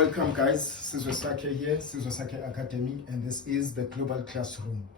Welcome guys, Sizwe here, Sizwe Academy, and this is the global classroom.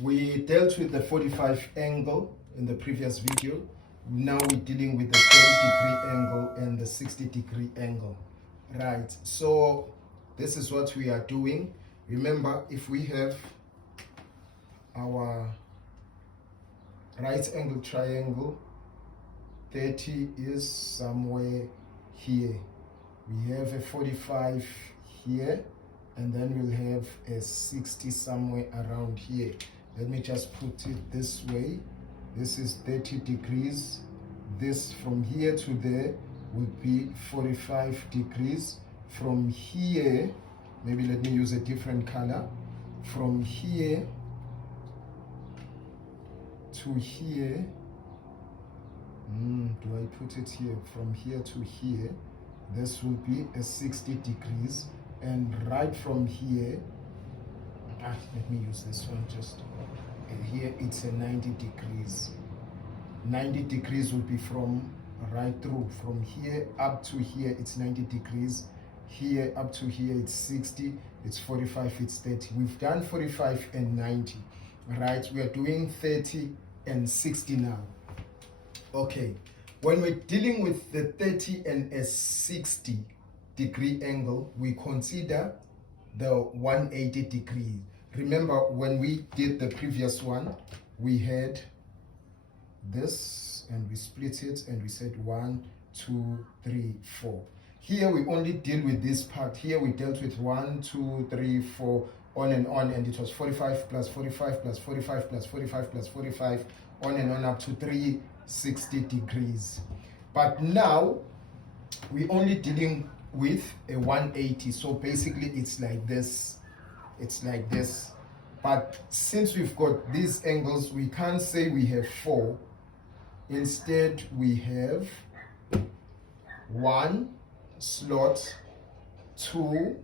We dealt with the 45 angle in the previous video. Now we're dealing with the 30-degree angle and the 60-degree angle. Right, so this is what we are doing. Remember, if we have our right angle triangle, 30 is somewhere here. We have a 45 here, and then we'll have a 60 somewhere around here. Let me just put it this way. This is 30 degrees. This from here to there would be 45 degrees. From here, maybe let me use a different color. From here to here, do I put it here? From here to here, this will be a 60 degrees, and right from here, let me use this one just, and here it's a 90 degrees. 90 degrees will be from right through, from here up to here it's 90 degrees, here up to here it's 60, it's 45, it's 30. We've done 45 and 90, right? We are doing 30 and 60 now. Okay, when we're dealing with the 30 and a 60 degree angle, we consider the 180 degree. Remember, when we did the previous one, we had this and we split it and we said 1, 2, 3, 4. Here we only deal with this part. Here we dealt with 1, 2, 3, 4, on, and it was 45 plus 45 plus 45 plus 45 plus 45, on and on up to 360 degrees. But now we're only dealing with a 180, so basically it's like this, but since we've got these angles, we can't say we have 4. Instead we have 1 slot, 2,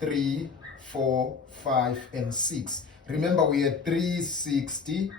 3, 4, 5 and 6. Remember, we had 360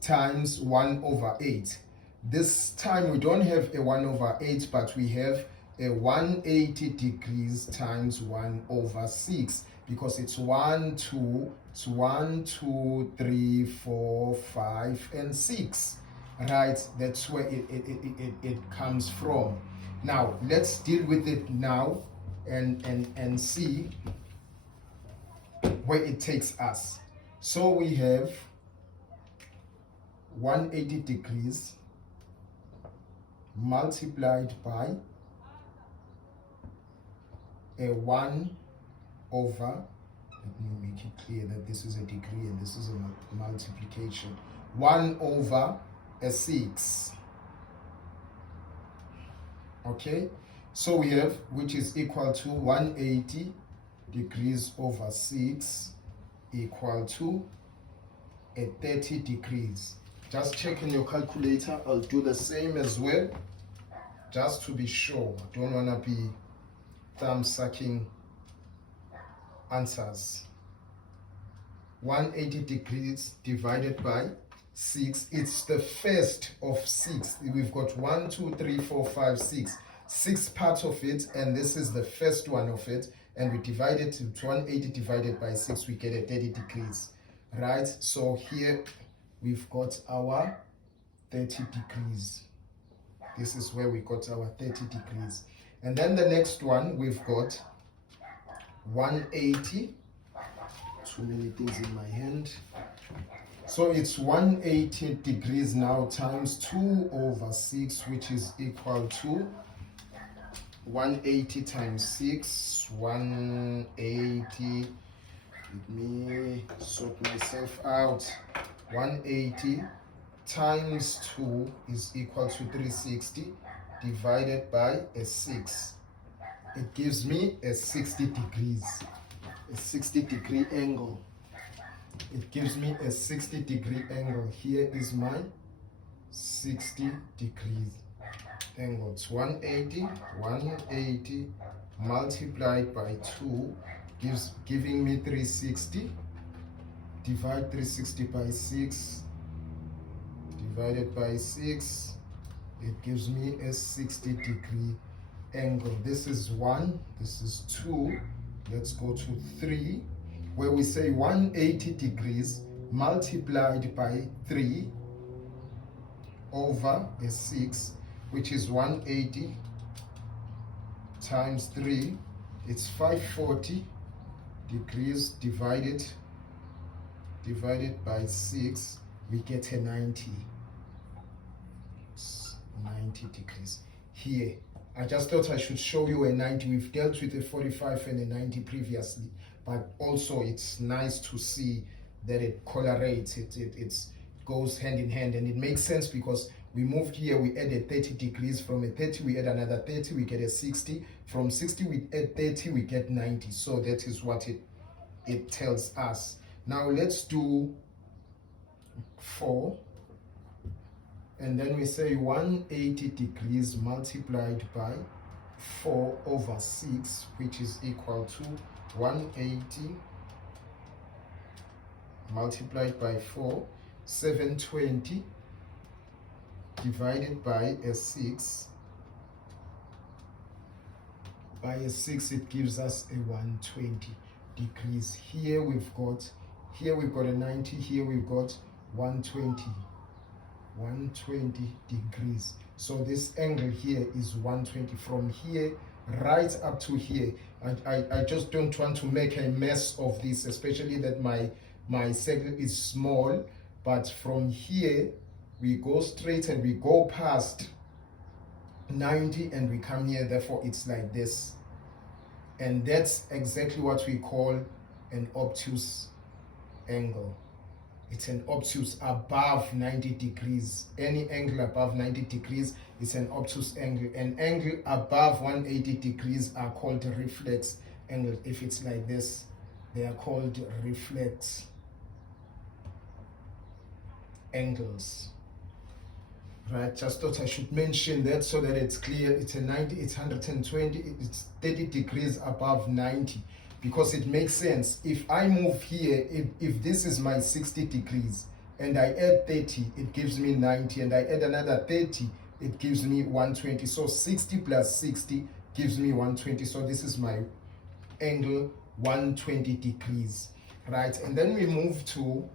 times 1 over 8. This time we don't have a 1 over 8, but we have a 180 degrees times 1 over 6, because it's 1, 2, 3, 4, 5 and 6, right? That's where it comes from. Now let's deal with it now and see where it takes us. So we have 180 degrees multiplied by a 1 over, let me make it clear that this is a degree and this is a multiplication, 1 over a 6. Okay, so we have, which is equal to 180 degrees over 6 equal to a 30 degrees. Just check in your calculator. I'll do the same as well, just to be sure. I don't want to be thumb-sucking answers. 180 degrees divided by 6. It's the first of 6. We've got 1, 2, 3, 4, 5, 6. 6 parts of it, and this is the first one of it. And we divide it to 180 divided by 6, we get a 30 degrees. Right? So here we've got our 30 degrees. This is where we got our 30 degrees. And then the next one, we've got 180. Too many things in my hand. So it's 180 degrees now times 2 over 6, which is equal to 180 times 6, 180. Let me sort myself out. 180 times 2 is equal to 360 divided by a 6. It gives me a 60 degrees, a 60 degree angle. It gives me a 60 degree angle. Here is my 60 degrees angle. It's 180 multiplied by 2 giving me 360. Divide 360 by 6 divided by 6, it gives me a 60 degree angle. This is 1, this is 2, let's go to 3, where we say 180 degrees multiplied by 3 over a 6, which is 180 times 3, it's 540 degrees divided by 6, we get a 90. It's 90 degrees. Here, I just thought I should show you a 90. We've dealt with a 45 and a 90 previously, but also it's nice to see that it correlates, it goes hand in hand, and it makes sense because we moved here, we added 30 degrees, from a 30 we add another 30, we get a 60, from 60 we add 30, we get 90. So that is what it tells us. Now let's do 4, and then we say 180 degrees multiplied by 4 over 6, which is equal to 180 multiplied by 4, 720 divided by a 6. By a 6, it gives us a 120 degrees. Here we've got a 90, here we've got 120 degrees. So this angle here is 120 from here right up to here. I just don't want to make a mess of this, especially that my circle is small, but from here we go straight and we go past 90 and we come here, therefore it's like this. And that's exactly what we call an obtuse angle. It's an obtuse above 90 degrees. Any angle above 90 degrees is an obtuse angle. An angle above 180 degrees are called reflex angles. If it's like this, they are called reflex angles. Right, just thought I should mention that so that it's clear. It's a 90, it's 120, it's 30 degrees above 90, because it makes sense. If I move here, if this is my 60 degrees and I add 30, it gives me 90, and I add another 30, it gives me 120. So 60 plus 60 gives me 120. So this is my angle, 120 degrees, right? And then we move to,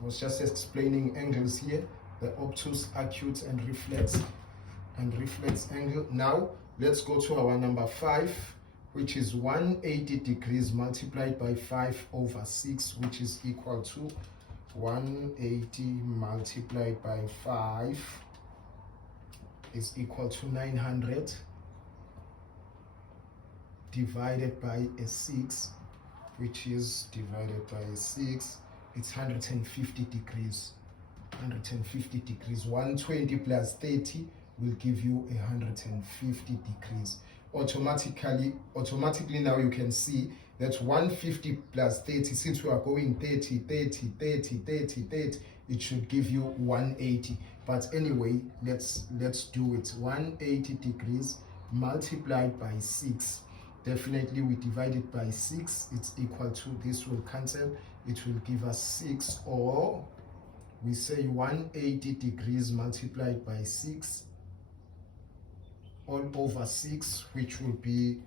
I was just explaining angles here, the obtuse, acute, and reflex angle. Now let's go to our number 5, which is 180 degrees multiplied by 5 over 6, which is equal to 180 multiplied by 5 is equal to 900 divided by a 6, which is divided by a 6. It's 150 degrees. 150 degrees. 120 plus 30 will give you 150 degrees. Automatically now you can see that 150 plus 30, since we are going 30, 30, 30, 30, 30, it should give you 180. But anyway, let's do it. 180 degrees multiplied by 6. Definitely we divide it by 6, it's equal to, this will cancel, it will give us 6, or we say 180 degrees multiplied by 6 all over 6, which will be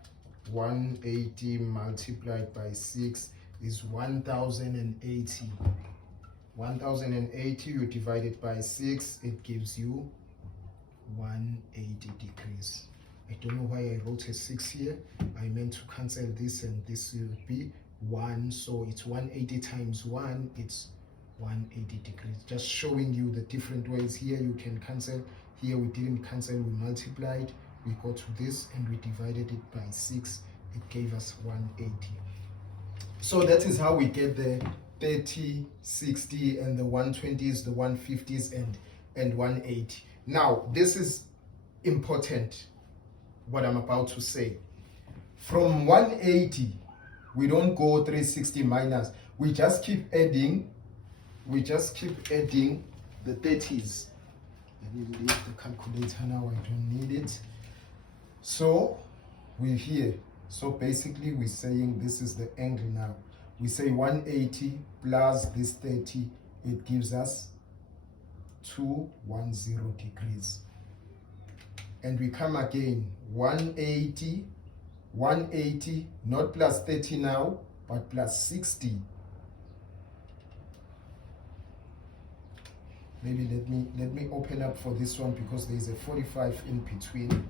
180 multiplied by 6 is 1080. 1080, you divide it by 6, it gives you 180 degrees. I don't know why I wrote a 6 here. I meant to cancel this, and this will be 1. So it's 180 times 1, it's 180 degrees. Just showing you the different ways. Here you can cancel. Here we didn't cancel, we multiplied. We go to this and we divided it by 6. It gave us 180. So that is how we get the 30, 60, and the 120s, the 150s, and 180. Now, this is important, what I'm about to say. From 180, we don't go 360 minus. We just keep adding. We just keep adding the 30s. Let me leave the calculator now. I don't need it. So we're here. So basically, we're saying this is the angle now. We say 180 plus this 30. It gives us 210 degrees. and we come again 180, 180, not plus 30 now, but plus 60. Maybe let me open up for this one because there is a 45 in between,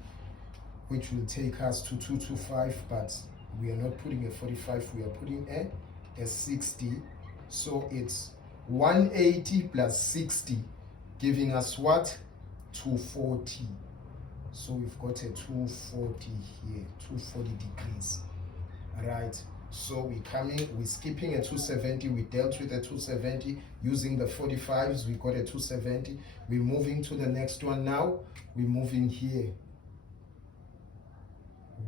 which will take us to 225, but we are not putting a 45, we are putting a 60. So it's 180 plus 60, giving us what? 240. So we've got a 240 here, 240 degrees. Right. So we're skipping a 270. We dealt with a 270 using the 45s. We got a 270. We're moving to the next one now. We're moving here,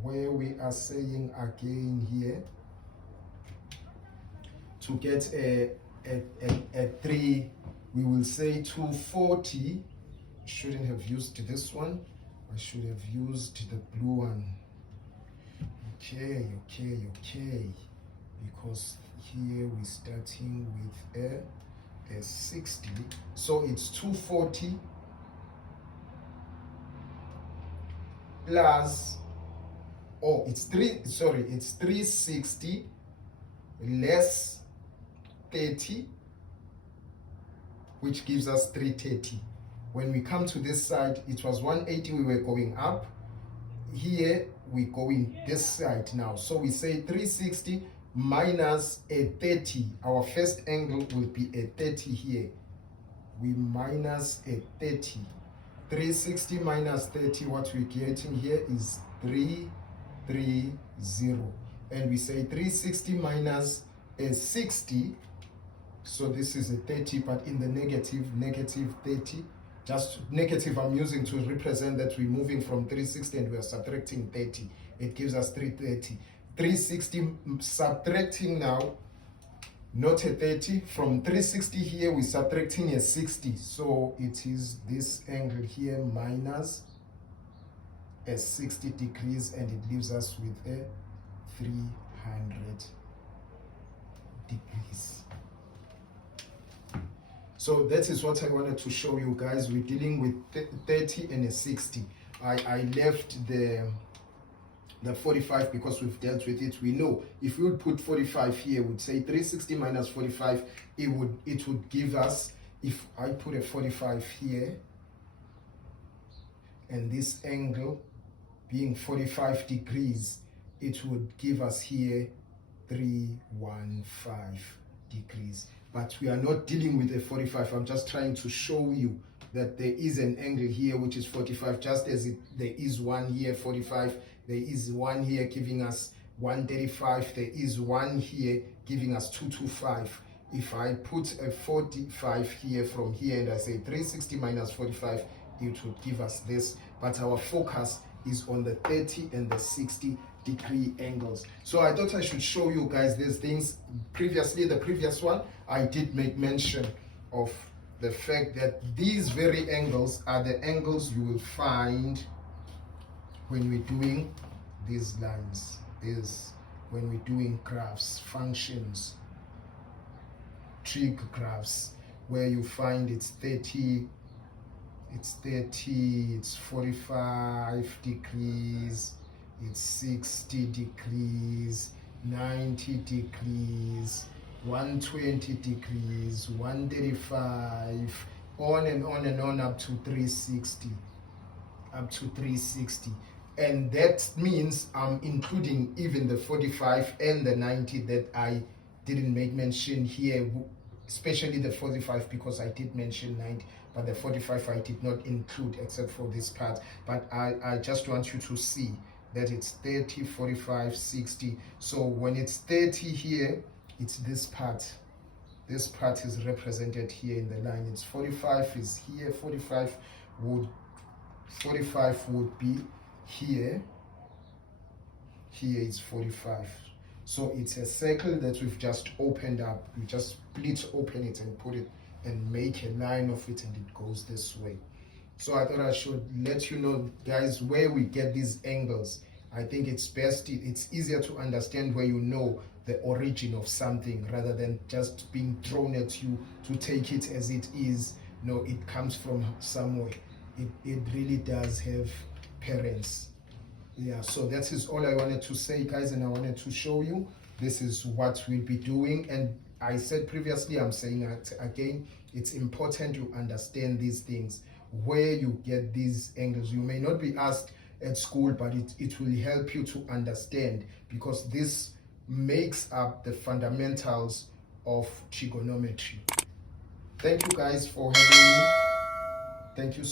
where we are saying again here to get a 3, we will say 240. Shouldn't have used this one. I should have used the blue one. Okay, because here we're starting with a 60, so it's 240 plus, it's 360 less 30, which gives us 330. When we come to this side, it was 180, we were going up. Here we going this side now, so we say 360 minus a 30. Our first angle will be a 30 here. We minus a 30. 360 minus 30, what we're getting here is 330. And we say 360 minus a 60, so this is a 30, but in the negative 30. Just negative I'm using to represent that we're moving from 360 and we're subtracting 30. It gives us 330. 360 subtracting now, not a 30. From 360 here, we're subtracting a 60. So it is this angle here minus a 60 degrees, and it leaves us with a 300 degrees. So that is what I wanted to show you guys. We're dealing with 30 and a 60. I left the 45 because we've dealt with it. We know if we would put 45 here, we'd say 360 minus 45, it would give us, if I put a 45 here, and this angle being 45 degrees, it would give us here 315 degrees. But we are not dealing with a 45. I'm just trying to show you that there is an angle here which is 45, just as there is one here 45, there is one here giving us 135, there is one here giving us 225. If I put a 45 here from here and I say 360 minus 45, it would give us this. But our focus is on the 30 and the 60 degree angles. So I thought I should show you guys these things. Previously, the previous one, I did make mention of the fact that these very angles are the angles you will find when we're doing these lines, when we're doing graphs, functions, trig graphs, where you find it's 30, it's 45 degrees, it's 60 degrees, 90 degrees, 120 degrees, 135, on and on and on up to 360. And that means I'm including even the 45 and the 90 that I didn't make mention here, especially the 45 because I did mention 90, but the 45 I did not include except for this part. But I just want you to see that it's 30, 45, 60. So when it's 30 here, it's this part. This part is represented here in the line. It's 45 is here. 45 would be here. Here is 45. So it's a circle that we've just opened up. We just split open it and put it and make a line of it, and it goes this way. So I thought I should let you know, guys, where we get these angles. I think it's best, it's easier to understand where you know the origin of something rather than just being thrown at you to take it as it is. No, it comes from somewhere. It really does have parents. Yeah, so that is all I wanted to say, guys, and I wanted to show you this is what we'll be doing. And I said previously, I'm saying it again, it's important you understand these things, where you get these angles. You may not be asked at school, but it will help you to understand, because this makes up the fundamentals of trigonometry. Thank you guys for having me. Thank you so